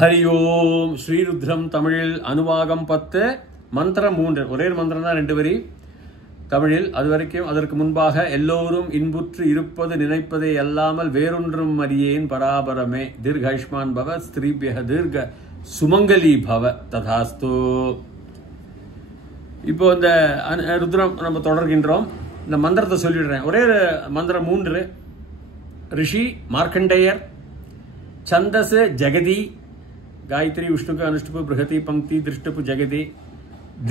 ஹரி ஓம் ஸ்ரீருத்ரம் தமிழில் அனுவாகம் 10 மந்திரம் 3 ஒரே மந்திரம் தான் 2 வரி தமிழில். அது வரைக்கும் அதற்கு முன்பாக எல்லோரும் இன்புற்று இருப்பது நினைப்பதை அல்லாமல் வேறொன்றும் அறியேன் பராபரமே தீர்காயுஷ்மான் பவ ஸ்திரீபிய தீர்க சுமங்கலி பவ ததாஸ்து. இப்போ இந்த ருத்ரம் நம்ம தொடர்கின்றோம். இந்த மந்திரத்தை சொல்லிடுறேன். ஒரே மந்திரம் 3. ரிஷி மார்க்கண்டேயர், சந்தஸ் ஜெகதி, காயத்ரி விஷ்ணுக்கு அனுஷ்டுப்பு பிருகதி பங்கி திருஷ்டுப்பு ஜெகதி.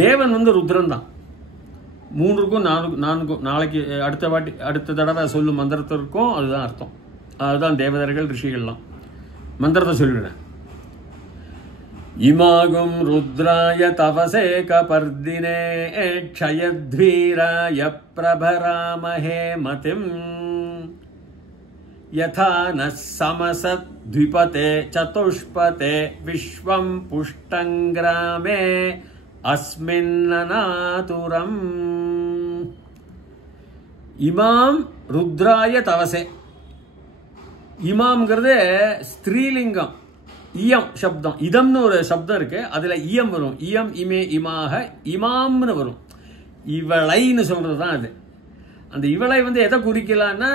தேவன் ருத்ரன் தான். 3க்கும் 4க்கும் நாளைக்கு அடுத்த தடவை சொல்லும் மந்திரத்திற்கும் அதுதான் அர்த்தம். அதுதான் தேவதர்கள் ரிஷிகள்லாம். மந்திரத்தை சொல்லிடுறேன். இமாகும் ருத்ராய தவசே கபர்தினே க்ஷயத்வீராய பிரபராமஹே மதிம் யதா ந சமசத்விபதே சதுஷ்பதே விஸ்வம் புஷ்டங்கிராமே அஸ்மின்னநாதுரம். இமாம் ருத்ராய தவசே. இமாம்ங்கிறது ஸ்திரீலிங்கம். இயம் சப்தம், இதம்னு ஒரு சப்தம் இருக்கு. அதுல இயம் வரும். இயம் இமே இமாக இமாம்னு வரும். இவளைன்னு சொல்றதுதான் அது. அந்த இவளை எதை குறிக்கலான்னா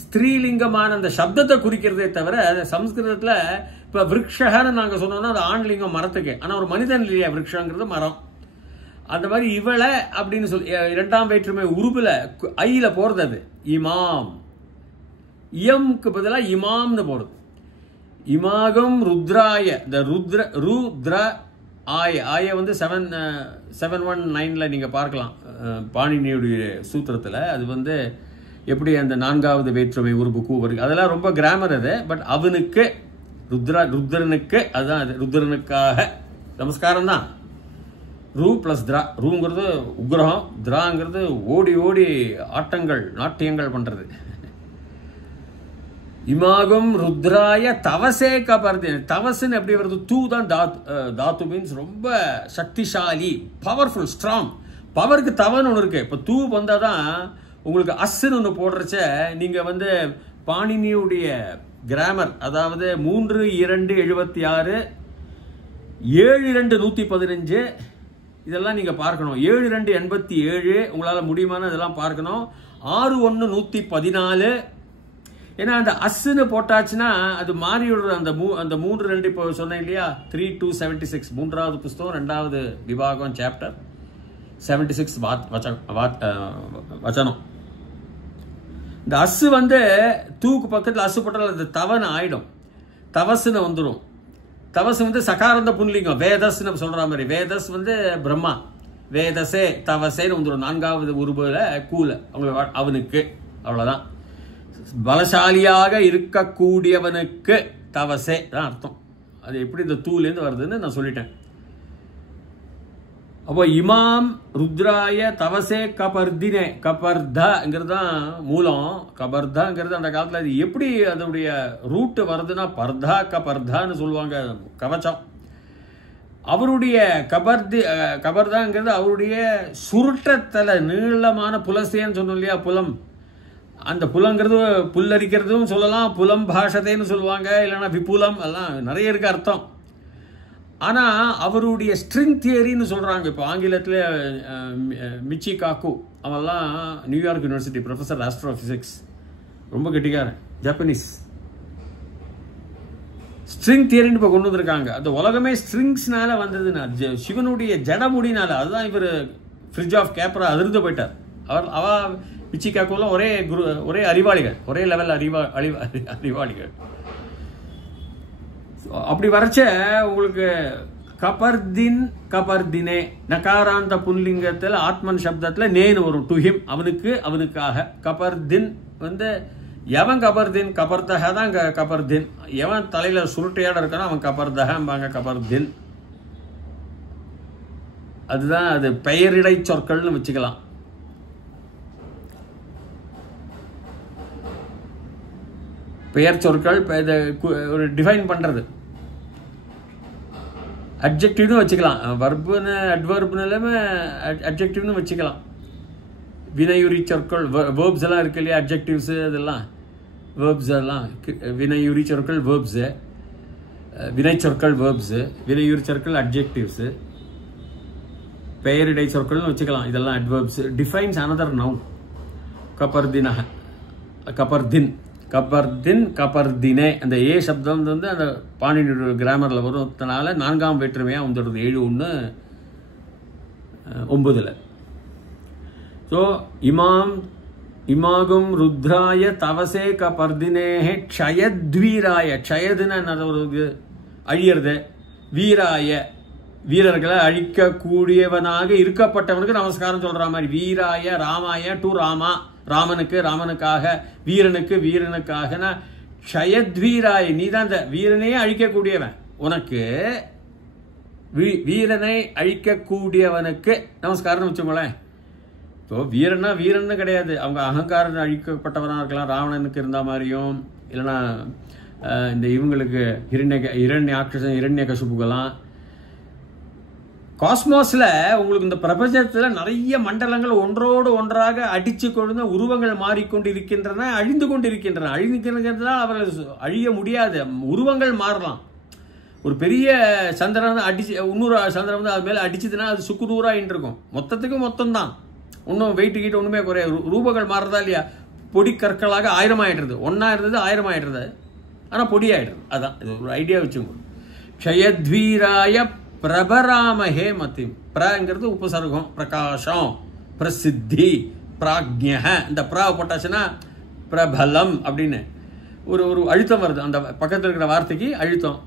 ஸ்திரீலிங்கமான அந்த சப்தத்தை குறிக்கிறதே தவிர சம்ஸ்கிருதத்துல இப்ப விருட்சகன்னு நாங்க சொன்னோம்னா அது ஆண்லிங்கம் மரத்துக்கு. ஆனா ஒரு மனிதன் இல்லையா விருட்சங்கிறது மரம். அந்த மாதிரி இவளை அப்படின்னு சொல்லி 2ஆம் வேற்றுமை உருபுல ஐல போறது. அது இமாம். இயம்க்கு பதிலாக இமாம்னு போறது. இமாகம் ருத்ராய. இந்த ருத்ர ஆய 719ல நீங்க பார்க்கலாம். பாணினியுடைய சூத்திரத்துல அது எப்படி அந்த 4வது வேற்றுமை உருபு கூவருக்கு அதெல்லாம் ரொம்ப கிராமர் அது. பட் அவனுக்கு ருத்ரனுக்கு அதுதான் அது. ருத்ரனுக்காக நமஸ்காரம் தான். ரூ பிளஸ் திரா. ரூங்கிறது உக்ரகம், திராங்கிறது ஓடி ஓடி ஆட்டங்கள் நாட்டியங்கள் பண்றது. இமாகும் ருத்ராய தவசே கபர்தி. தவசுன்னு எப்படி வருது? தூ தான் தாத்து மீன்ஸ் ரொம்ப சக்திசாலி, பவர்ஃபுல், ஸ்ட்ராங். பவருக்கு தவன்னு ஒன்று இருக்கு. இப்போ தூ வந்தாதான் உங்களுக்கு அஸ்ன்னு ஒன்று போடுறச்ச நீங்க பாணினியுடைய கிராமர், அதாவது 3-2-76, 7-2-115 இதெல்லாம் நீங்க பார்க்கணும். 7-2-87 உங்களால முடியுமான இதெல்லாம் பார்க்கணும். 6-1-114. ஏன்னா அந்த அஸ்ன்னு போட்டாச்சுன்னா அது மாறி விடுற. அந்த 3-2 இப்போ சொன்னேன் இல்லையா, 3-2-76 3வது புஸ்தகம் 2வது விபாகம் சாப்டர் 76 வச்சனம். இந்த அசு தூக்கு பக்கத்தில் அசு போட்டால் அது தவன்னு ஆயிடும். தவசுன்னு வந்துடும். தவசு சகாரந்த புன்லிங்கம். வேதஸ்ன்னு சொல்ற மாதிரி. வேதஸ் பிரம்மா. வேதசே தவசேன்னு வந்துடும் 4வது உருபுல கூல அவனுக்கு. அவ்வளவுதான். பலசாலியாக இருக்கக்கூடியவனுக்கு தவசே தான் அர்த்தம். அது எப்படி இந்த தூலேருந்து வருதுன்னு நான் சொல்லிட்டேன். அப்போ இமாம் ருத்ராய தவசே கபர்தினே. கபர்தாங்கிறது தான் மூலம். கபர்தாங்கிறது அந்த காலத்தில் அது எப்படி அதனுடைய ரூட்டு வருதுன்னா பர்தா கபர்தான்னு சொல்லுவாங்க. கவச்சம். அவருடைய கபர்தாங்கிறது அவருடைய சுருட்டத்தலை நீளமான புலசேன்னு சொன்னோம் இல்லையா, புலம். அந்த புலங்கிறது புல்லரிக்கிறதும் சொல்லலாம், புலம் பாஷத்தைன்னு சொல்லுவாங்க, இல்லைன்னா விபுலம், எல்லாம் நிறைய இருக்கு அர்த்தம். ஆனா அவருடைய ஸ்ட்ரிங் தியரின்னு சொல்றாங்க. இப்போ ஆங்கிலத்தில் மிச்சி காக்கு அவெல்லாம் நியூயார்க் யூனிவர்சிட்டி ப்ரொஃபஸர் ஆஸ்ட்ரோபிசிக்ஸ், ரொம்ப கெட்டிக்காரன், ஜப்பனீஸ். ஸ்ட்ரிங் தியரின்னு இப்போ கொண்டு வந்திருக்காங்க. அந்த உலகமே ஸ்ட்ரிங்ஸ்னால வந்ததுன்னா சிவனுடைய ஜடமுடினால. அதுதான் இவர் ஃப்ரிட்ஜ் ஆஃப் கேப்ரா அதிர்ந்து போயிட்டார். அவ மிச்சி காக்குலாம் ஒரே அறிவாளிகள், ஒரே லெவல் அறிவாளிகள். அப்படி வரைச்ச உங்களுக்கு கபர்தினே நகாராந்த புன்லிங்கத்தில் ஆத்மன் சப்தத்துல நேன்னு வரும். டுஹிம் அவனுக்கு, அவனுக்காக. கபர்தின் எவன் கபர்தின்? கபர்தக தான் கபர்தின். எவன் தலையில சுருட்டையோட இருக்கானோ அவன் கபர்தகம்பாங்க. கபர்தின் அதுதான். அது பெயரிடை சொற்கள்னு வச்சுக்கலாம். பெயர் சொற்கள் ஒரு டிஃபைன் பண்றது. அட்ஜெக்டிவ்னு வச்சுக்கலாம். வர்புன்னு அட்வர்ப்னு எல்லாமே அட்ஜெக்டிவ்னு வச்சுக்கலாம். வினையுரி சொற்கள் வேர்ப்ஸ் எல்லாம் இருக்கு இல்லையா, அட்ஜெக்டிவ்ஸ் அதெல்லாம் வேர்ப்ஸ் எல்லாம் வினையுரி சொற்கள் வேர்ப்ஸ். வினை சொற்கள் வேர்ப்ஸ், வினையுறு சொற்கள் அட்ஜெக்டிவ்ஸ், பெயரிடை சொற்கள்னு வச்சுக்கலாம். இதெல்லாம் அட்வர்ப்ஸ். Defines another noun. கபர்தினஹ, கபர்தின், கபர்தின், கபர்தினே. அந்த ஏ சப்தம் வந்து அந்த பாணினி கிராமரில் வரும்னால 4ஆம் வேற்றுமையாக வந்துடுது 7-1-9. ஸோ இமாகும் ருத்ராய தவசே கபர்தினேஹே க்ஷயத்வீராய. க்ஷயதுன்னு ஒரு அழியறது. வீராய வீரர்களை அழிக்கக்கூடியவனாக இருக்கப்பட்டவனுக்கு நமஸ்காரம் சொல்ற மாதிரி. வீராய ராமாய டு ராமா, ராமனுக்கு ராமனுக்காக, வீரனுக்கு வீரனுக்காக. க்ஷயத்வீராய, நீ தான் இந்த வீரனையே அழிக்கக்கூடியவன். உனக்கு வீரனை அழிக்கக்கூடியவனுக்கு நமஸ்காரம் வச்சுக்கோங்களேன். ஸோ வீரன்னா வீரன்னு கிடையாது, அவங்க அகங்காரம் அழிக்கப்பட்டவனாக இருக்கலாம். ராவணனுக்கு இருந்த மாதிரியும், இல்லைன்னா இந்த இவங்களுக்கு இரண்ய கசுப்புகளாம். காஸ்மாஸில் உங்களுக்கு இந்த பிரபஞ்சத்தில் நிறைய மண்டலங்கள் ஒன்றோடு ஒன்றாக அடித்து கொண்டு உருவங்கள் மாறிக்கொண்டு இருக்கின்றன, அழிந்து கொண்டு இருக்கின்றன. அழிந்துக்கிறதுனால் அவர்கள் அழிய முடியாது. உருவங்கள் மாறலாம். ஒரு பெரிய சந்திரன் அடிச்சு இன்னொரு சந்திரன் வந்து அது மேலே அடிச்சதுன்னா அது சுக்குநூறாயின்னு இருக்கும். மொத்தத்துக்கு மொத்தம்தான், ஒன்றும் வெயிட்டு கிட்ட ஒன்றுமே குறையாது. ரூபங்கள் மாறுறதா இல்லையா? பொடி கற்களாக 1000 ஆயிடுறது. ஒன்றா இருந்தது 1000 ஆயிடுறது, ஆனால் பொடி ஆயிடுறது. அதான் இது ஒரு ஐடியா வச்சுக்கோ. க்ஷயத்வீராய பிரபராமஹே மதிம். பிரங்கிறது உபசர்க்கம், பிரகாஷம், பிரசித்தி, பிராக்ஞ. இந்த பிரா போட்டாச்சுன்னா பிரபலம் அப்படின்னு ஒரு ஒரு அழுத்தம் வருது. அந்த பக்கத்தில் இருக்கிற வார்த்தைக்கு அழுத்தம்.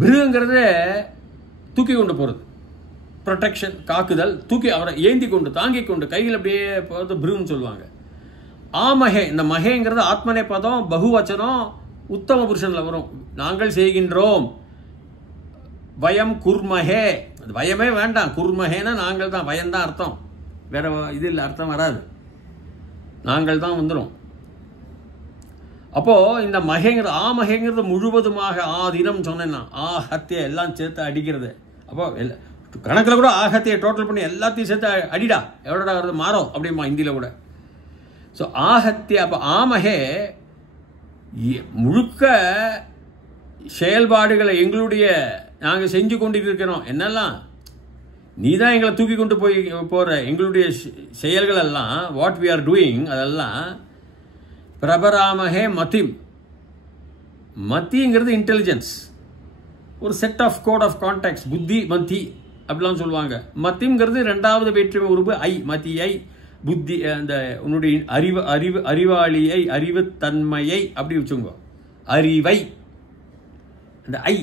பிருங்கிறது தூக்கி கொண்டு போகிறது, ப்ரொடெக்ஷன், காக்குதல். தூக்கி அவரை ஏந்தி கொண்டு தாங்கி கொண்டு கையில் அப்படியே போகிறது பிருன்னு சொல்லுவாங்க. ஆமஹே, இந்த மகேங்கிறது ஆத்மனே பதம், பகுவச்சனம், உத்தம புருஷனில் வரும். நாங்கள் செய்கின்றோம். வயம் குர்மஹே, அது வயமே வேண்டாம், குர்மஹேன்னா நாங்கள் தான், வயம்தான் அர்த்தம், வேற இது இல்லை, அர்த்தம் வராது, நாங்கள் தான் வந்துடும். அப்போ இந்த மகேங்கிறது ஆமகேங்கிறது முழுவதுமாக ஆதினம் சொன்னேன்னா ஆஹத்திய எல்லாம் சேர்த்து அடிக்கிறது. அப்போ கணக்கில் கூட ஆகத்தியை டோட்டல் பண்ணி எல்லாத்தையும் சேர்த்து அடிடா, எவ்வளோடா வருது மாறோ அப்படிமா ஹிந்தியில் கூட. ஸோ ஆகத்திய. அப்போ ஆமகே முழுக்க செயல்பாடுகளை எங்களுடைய நாங்கள் செஞ்சு கொண்டு இருக்கிறோம். என்னெல்லாம் நீ தான் எங்களை தூக்கி கொண்டு போய் போகிற எங்களுடைய செயல்கள் எல்லாம், வாட் வி ஆர் டூயிங், அதெல்லாம் பிரபராமஹே மதிம். மத்திங்கிறது இன்டெலிஜென்ஸ், ஒரு set of code of contacts, புத்தி மத்தி அப்படிலாம் சொல்லுவாங்க. மத்திங்கிறது 2வது வேற்றுமை உருவு ஐ, மத்தியை, புத்தி, அந்த உன்னுடைய அறிவாளியை, அறிவு தன்மையை அப்படி வச்சுங்க. அறிவை, அந்த ஐ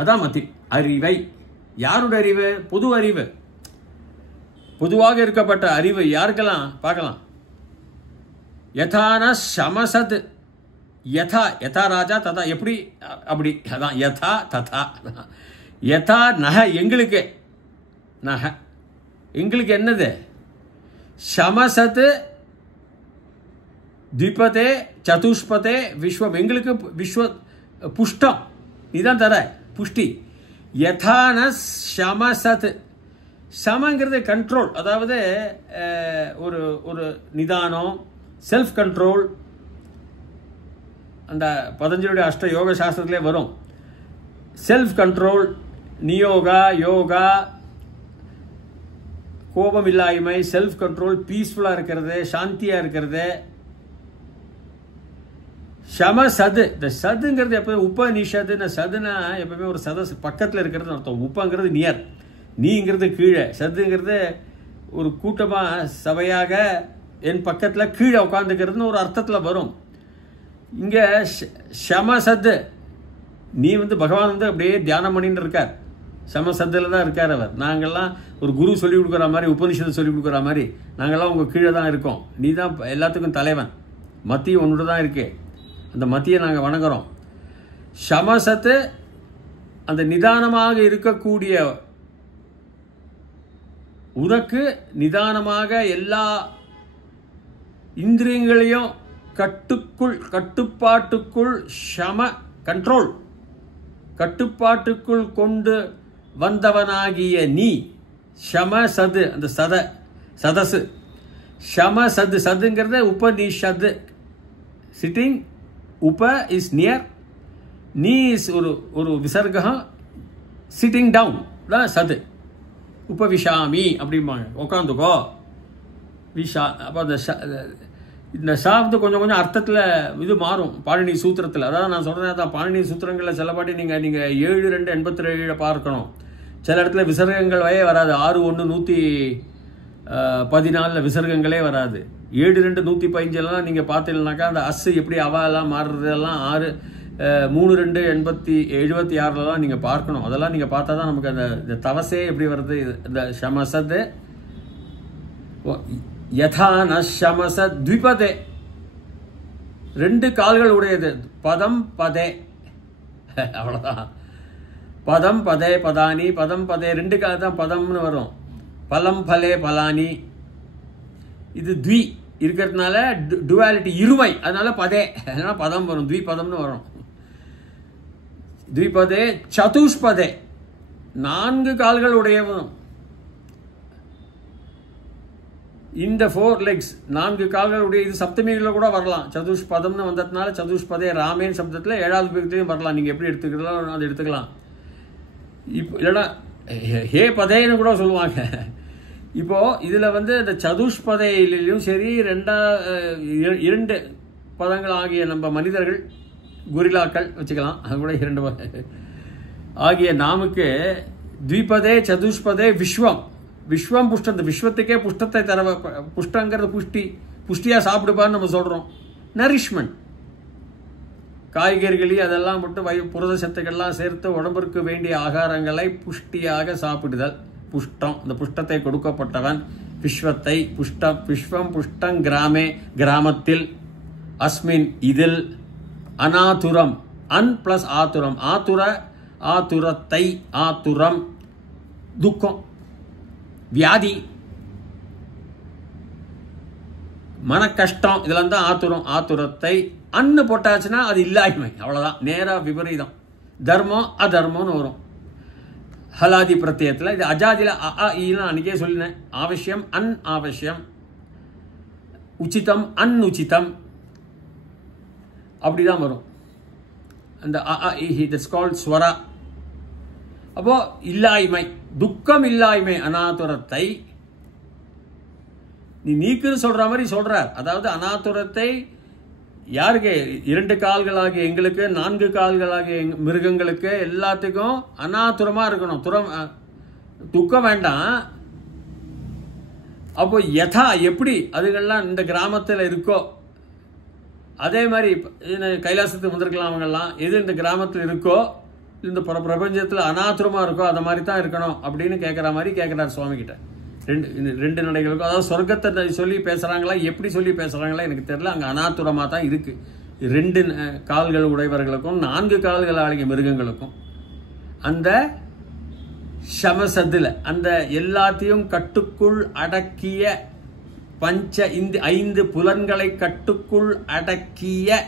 அதான் மத்தி. அறிவை, யாருடைய அறிவு? பொது அறிவு, பொதுவாக இருக்கப்பட்ட அறிவு. யாருக்கெல்லாம் பார்க்கலாம். யதான சமசத், யதா யதா ராஜா ததா, எப்படி அப்படி, அதான் யதா ததா. யதா நக, எங்களுக்கு நக, எங்களுக்கு என்னது? சமசத் திபதே சதுஷ்பதே விஸ்வம், எங்களுக்கு விஸ்வ புஷ்டம் நீதான் தர, புஷ்டி. யதான சமசத், சமங்கிறது கண்ட்ரோல், அதாவது ஒரு ஒரு நிதானம், செல்ஃப் கண்ட்ரோல். அந்த பதஞ்சலியுடைய அஷ்ட யோக சாஸ்திரத்திலே வரும். செல்ஃப் கண்ட்ரோல், நியோகா, யோகா, கோபம் இல்லாய்மை, செல்ஃப் கண்ட்ரோல், பீஸ்ஃபுல்லாக இருக்கிறது, சாந்தியாக இருக்கிறது. சம சது, இந்த சதுங்கிறது எப்போதும் உபநிஷதுன்னு, சதுனா எப்பவுமே ஒரு சதஸ் பக்கத்தில் இருக்கிறது அர்த்தம். உப்பங்கிறது நியர், நீங்கிறது கீழே, சதுங்கிறது ஒரு கூட்டமாக சபையாக என் பக்கத்தில் கீழே உட்காந்துக்கிறதுன்னு ஒரு அர்த்தத்தில் வரும். இங்கே சமசத்து, நீ வந்து பகவான் வந்து அப்படியே தியானம் பண்ணிட்டு இருக்கார், சமசத்தில் தான் இருக்கார் அவர். நாங்கள்லாம் ஒரு குரு சொல்லிக் கொடுக்குற மாதிரி, உபனிஷத்தை சொல்லிக் கொடுக்குற மாதிரி நாங்கள்லாம் உங்கள் கீழே தான் இருக்கோம். நீ தான் எல்லாத்துக்கும் தலைவன், மத்திய ஒன்று தான் இருக்கே, அந்த மத்தியை நாங்கள் வணங்குறோம். சமசத்து, அந்த நிதானமாக இருக்கக்கூடிய உனக்கு, நிதானமாக எல்லா இந்திரியங்களையும் கட்டுப்பாட்டுக்குள் சம கண்ட்ரோல், கட்டுப்பாட்டுக்குள் கொண்டு வந்தவனாகிய நீ. சம சது, அந்த சதசு சம சது. சதுங்கிறத உபநிஷது, சிட்டிங், உப இஸ் நியர், நீ ஒரு ஒரு விசர்கம் சிட்டிங் டவுன் தான் சது. உபவிஷாமி அப்படிம்பாங்க, உட்காந்துக்கோ. விஷா அப்போ இந்த ஷா வந்து கொஞ்சம் கொஞ்சம் அர்த்தத்தில் இது மாறும் பாணினி சூத்திரத்தில். அதாவது நான் சொல்கிறேன், அதான் பாணினி சூத்திரங்களில் சில பாட்டி நீங்கள் 7-2-87 பார்க்கணும். சில இடத்துல விசர்க்கங்கள் வராது. 6-1-114 விசர்க்கங்களே வராது. 7-2-115 நீங்கள் பார்த்தீங்கன்னாக்கா அந்த அஸ் எப்படி அவாலாம் மாறுறதெல்லாம் 3-2-76 நீங்கள் பார்க்கணும். அதெல்லாம் நீங்கள் பார்த்தா தான் நமக்கு அந்த தவசே எப்படி வருது. இந்த ஷமசது யதா ந ஷமச த்விபதே, 2 கால்கள் உடையது. பதம் பதே, அவ்வளோதான். பதம் பதே பதானி, பதம் பதே 2 கால் தான் பதம்னு வரும். பலம் பலே பலானி, இது த்வி இருக்கிறதுனால டுவாலிட்டி இருமை, அதனால பதே, அதனால பதம் வரும், த்விபதம்னு வரும். த்விபதே சதுஷ்பதே, 4 கால்கள் உடையவன். இந்த 4 legs 4 கால்கள் உடைய, இது சப்தமியில் கூட வரலாம். சதுஷ்பதம்னு வந்ததுனால சதுஷ்பதே ராமேன் சப்தத்தில் 7வது பேர்த்தையும் வரலாம். நீங்கள் எப்படி எடுத்துக்கலாம் அது எடுத்துக்கலாம். இப்போ இல்லைன்னா ஹே பதேன்னு கூட சொல்லுவாங்க. இப்போ இதில் வந்து இந்த சதுஷ்பதையிலையும் சரி 2 பதங்கள் ஆகிய நம்ம மனிதர்கள் குரிலாக்கள் வச்சுக்கலாம், அது கூட 2 ஆகிய நாமுக்கு த்விபதே சதுஷ்பதே விஸ்வம். விஸ்வம் புஷ்டம், இந்த விஸ்வத்துக்கே புஷ்டத்தை தர, புஷ்டங்கிறது புஷ்டியாக சாப்பிடுப்பான்னு நம்ம சொல்கிறோம். நரிஷ்மெண்ட், காய்கறிகளையும் அதெல்லாம் போட்டு புரத சத்துக்கள்லாம் சேர்த்து உடம்பிற்கு வேண்டிய ஆகாரங்களை புஷ்டியாக சாப்பிடுதல் புஷ்டம். இந்த புஷ்டத்தை கொடுக்கப்பட்டவன் விஸ்வத்தை புஷ்டம். விஸ்வம் புஷ்டம் கிராமே, கிராமத்தில். அஸ்மின் இதில். அநாதுரம், அன் பிளஸ் ஆத்துரம், ஆத்துரத்தை, ஆத்துரம் துக்கம், வியாதி, மன கஷ்டம், இதெல்லாம் தான் ஆத்துரம். ஆத்துரத்தை அன்னு போட்டாச்சுன்னா அது இல்லாய்மை, அவ்வளோதான். நேராக விபரீதம். தர்மம் அதர்மம்னு வரும் ஹலாதி பிரத்யத்தில். இது அஜாதியில் நான் அன்றைக்கே சொல்லினேன். ஆவசியம் அன் ஆவசியம், உச்சிதம் அன் உச்சிதம், அப்படிதான் வரும். அந்த தட்ஸ் கால்ட் ஸ்வரா. அப்போ இல்லாய்மை, துக்கம் இல்லாய்மை. அநாதுரத்தை நீ நீக்குன்னு சொல்ற மாதிரி சொல்றார். அதாவது அநாதுரத்தை யாருக்கு? 2 கால்களாகிய எங்களுக்கு, 4 கால்களாகிய மிருகங்களுக்கு, எல்லாத்துக்கும் அநாதுரமா இருக்கணும். துக்கம் வேண்டாம். அப்போ யதா எப்படி அதுகள்லாம் இந்த கிராமத்தில் இருக்கோ அதே மாதிரி கைலாசத்துக்கு வந்திருக்கலாம் அவங்கெல்லாம். எது இந்த கிராமத்தில் இருக்கோ, இந்த பிரபஞ்சத்தில் அநாதுரமா இருக்கோ, அதை மாதிரி தான் இருக்கணும் அப்படின்னு கேட்குற மாதிரி கேட்குறாரு சுவாமி கிட்ட. 2 நடைகளுக்கும், அதாவது சொர்க்கத்தை சொல்லி பேசுகிறாங்களா, எப்படி சொல்லி பேசுகிறாங்களா எனக்கு தெரியல. அங்கே அநாதுரமாக தான் இருக்கு. 2 கால்கள் உடையவர்களுக்கும் 4 கால்கள் ஆகிய மிருகங்களுக்கும் அந்த ஷமசத்தில் அந்த எல்லாத்தையும் கட்டுக்குள் அடக்கிய 5 புலன்களை கட்டுக்குள் அடக்கிய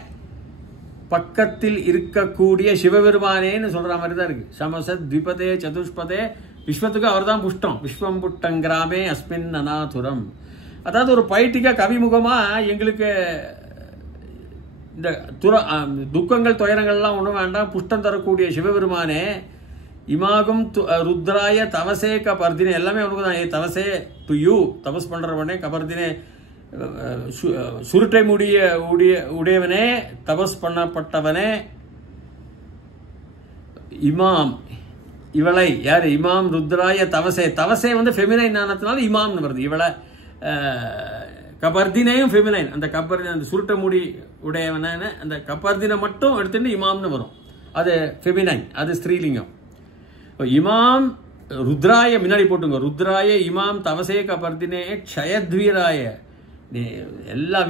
பக்கத்தில் இருக்கக்கூடிய சிவபெருமானேன்னு சொல்ற மாதிரி தான் இருக்கு. சமசத் த்விபதே சதுஷ்பதே, விஸ்வத்துக்கு அவர் தான் புஷ்டம். விஸ்வம் புஷ்டங்கிராமே அஸ்மின் அநாதுரம். அதாவது ஒரு பைட்டிக்கா கவிமுகமா எங்களுக்கு இந்த துக்கங்கள் துயரங்கள்லாம் ஒன்றும் வேண்டாம், புஷ்டம் தரக்கூடிய சிவபெருமானே, இமாகும் ருத்ராய தவசே கபர்தினே, எல்லாமே உனக்கு தான். தவசே டு யூ, தபஸ் பண்றவனே, கபர்தினே சுருட்டை உடையவனே, தபஸ் பண்ணப்பட்டவனே, இமாம் இவளை யாரு? இமாம் ருத்ராய தவசே. தவசே வந்து ஃபெமினைன் ஆனதுனால இமாம்னு வருது. இவளை கபர்தினையும் ஃபெமினைன். அந்த கபர்தின, அந்த சுருட்ட முடி உடையவன, அந்த கபர்தினை மட்டும் எடுத்துட்டு இமாம்னு வரும். அது ஃபெமினைன், அது ஸ்திரீலிங்கம். இமாம் ருத்ராய முன்னாடி போட்டுங்க. ருத்ராய இமாம் தவசே கபர்தினே க்ஷயத்வீராய, எல்லா